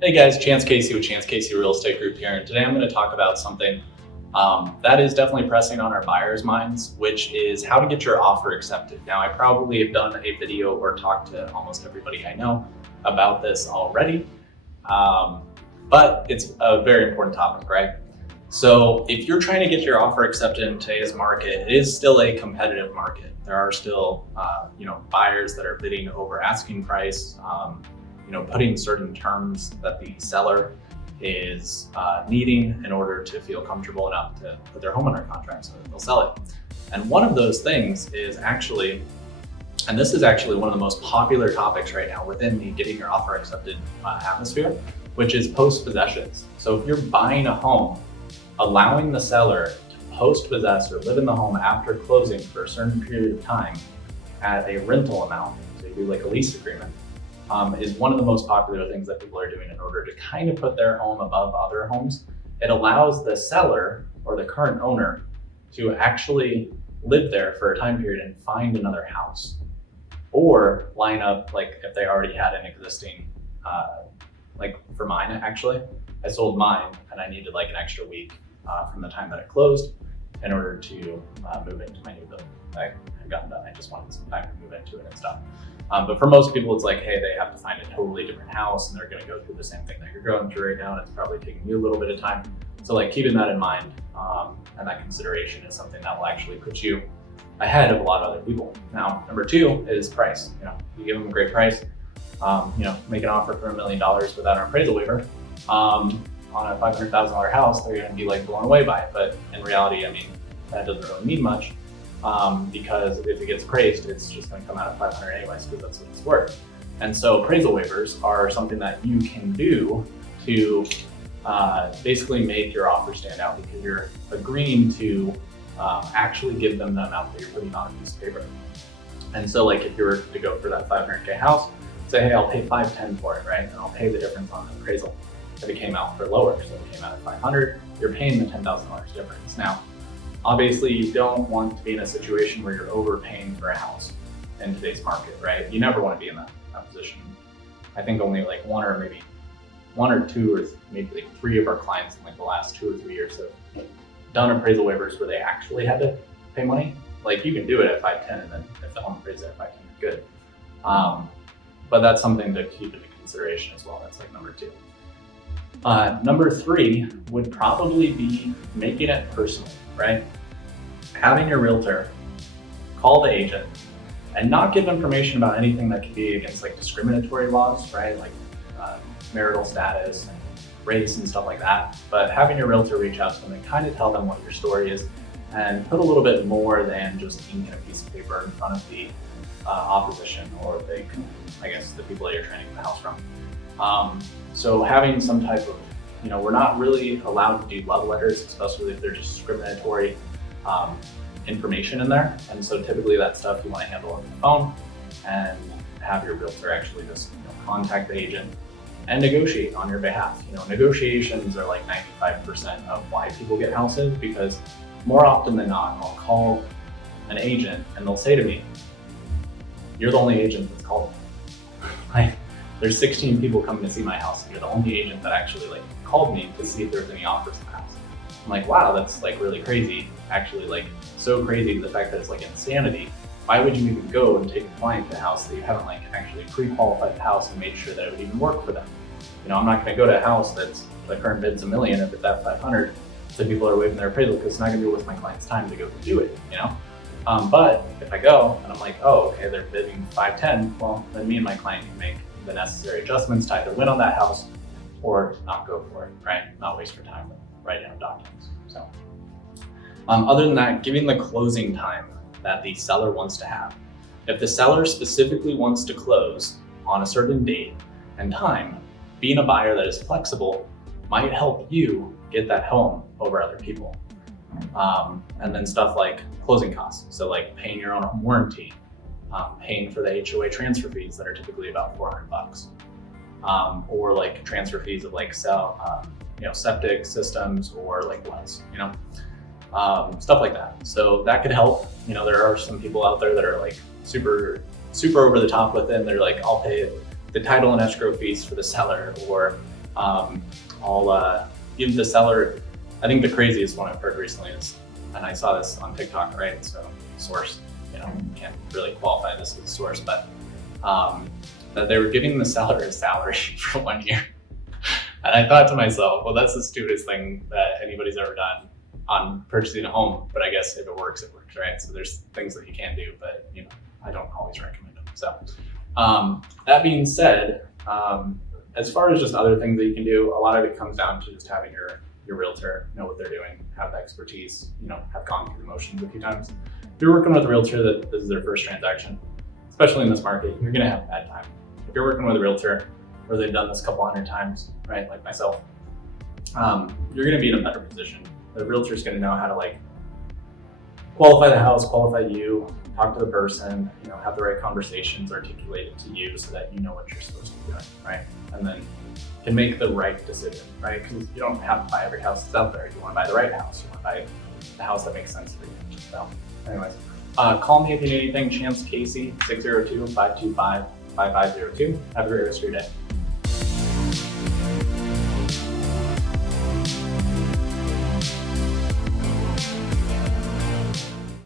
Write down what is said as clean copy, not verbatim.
Hey guys, Chance Casey with Chance Casey Real Estate Group here, and today I'm going to talk about something that is definitely pressing on our buyers' minds, which is how to get your offer accepted. Now, I probably have done a video or talked to almost everybody I know about this already, but it's a very important topic, right? So if you're trying to get your offer accepted in today's market, it is still a competitive market. There are still, buyers that are bidding over asking price, putting certain terms that the seller is needing in order to feel comfortable enough to put their home under contract so that they'll sell it. And one of those things is actually, and this is actually one of the most popular topics right now within the getting your offer accepted atmosphere, which is post-possessions. So if you're buying a home, allowing the seller to post-possess or live in the home after closing for a certain period of time at a rental amount, so you do like a lease agreement, is one of the most popular things that people are doing in order to kind of put their home above other homes. It allows the seller or the current owner to actually live there for a time period and find another house, or line up, like if they already had an existing, like for mine actually, I sold mine and I needed like an extra week from the time that it closed in order to move into my new building. I had gotten done, I just wanted some time to move into it and stuff. But for most people, it's like, hey, they have to find a totally different house and they're going to go through the same thing that you're going through right now, and it's probably taking you a little bit of time. So like keeping that in mind and that consideration is something that will actually put you ahead of a lot of other people. Now, number two is price. You give them a great price, make an offer for $1 million without an appraisal waiver on a $500,000 house, they're going to be like blown away by it. But in reality, I mean, that doesn't really mean much. Because if it gets appraised, it's just going to come out at 500 anyways, because that's what it's worth. And so appraisal waivers are something that you can do to basically make your offer stand out, because you're agreeing to actually give them the amount that you're putting on a piece of paper. And so like if you were to go for that 500K house, say, hey, I'll pay 510 for it, right? And I'll pay the difference on the appraisal. If it came out for lower, so it came out at 500, you're paying the $10,000 difference. Now, obviously, you don't want to be in a situation where you're overpaying for a house in today's market, right? You never want to be in that position. I think only like one or two or maybe like three of our clients in like the last 2 or 3 years have done appraisal waivers where they actually had to pay money. Like you can do it at 510, and then if the home appraises at 510, you're good. But that's something to keep into consideration as well. That's like number two. Number three would probably be making it personal, right? Having your realtor call the agent and not give information about anything that could be against like discriminatory laws, right? Like marital status and race and stuff like that. But having your realtor reach out to them and kind of tell them what your story is, and put a little bit more than just inking a piece of paper in front of the opposition or the people that you're trying to get the house from. So having some type of, we're not really allowed to do love letters, especially if they're discriminatory information in there. And so typically that stuff you want to handle on the phone and have your realtor actually just contact the agent and negotiate on your behalf. Negotiations are like 95% of why people get houses, because more often than not, I'll call an agent and they'll say to me, you're the only agent that's called me. There's 16 people coming to see my house, and you're the only agent that actually called me to see if there's any offers in the house. I'm like, wow, that's really crazy. Actually, so crazy, the fact that it's insanity. Why would you even go and take a client to the house that you haven't actually pre-qualified the house and made sure that it would even work for them? I'm not going to go to a house that's the current bid's $1 million if it's at 500. So people are waiving their appraisal because it's not going to be worth my client's time to go do it. But if I go and I'm like, oh, okay, they're bidding 510, well, then me and my client can make the necessary adjustments to either win on that house or not go for it, right? Not waste your time with writing out documents. So other than that, giving the closing time that the seller wants to have. If the seller specifically wants to close on a certain date and time, being a buyer that is flexible might help you get that home over other people. And then stuff like closing costs. So like paying your own home warranty, paying for the HOA transfer fees that are typically about $400, or transfer fees of septic systems or wells, stuff like that. So that could help. There are some people out there that are super over the top with it. And they're I'll pay the title and escrow fees for the seller, or I'll give the seller, I think the craziest one I've heard recently is, and I saw this on TikTok, right? So source, can't really qualify this as a source, but that they were giving the seller a salary for 1 year. And I thought to myself, well, that's the stupidest thing that anybody's ever done on purchasing a home. But I guess if it works, right? So there's things that you can do, but I don't always recommend them. So that being said, as far as just other things that you can do, a lot of it comes down to just having your realtor know what they're doing, have the expertise, have gone through the motions a few times. If you're working with a realtor that this is their first transaction, especially in this market, you're gonna have a bad time. If you're working with a realtor where they've done this a couple hundred times, right, like myself, you're gonna be in a better position. The realtor's gonna know how to qualify the house, qualify you, talk to the person, have the right conversations articulated to you so that you know what you're supposed to be doing, right? And then can make the right decision, right? Because you don't have to buy every house that's out there. You want to buy the right house. You want to buy the house that makes sense for you. So anyways, call me if you need anything. Chance Casey, 602-525-5502. Have a great rest of your day.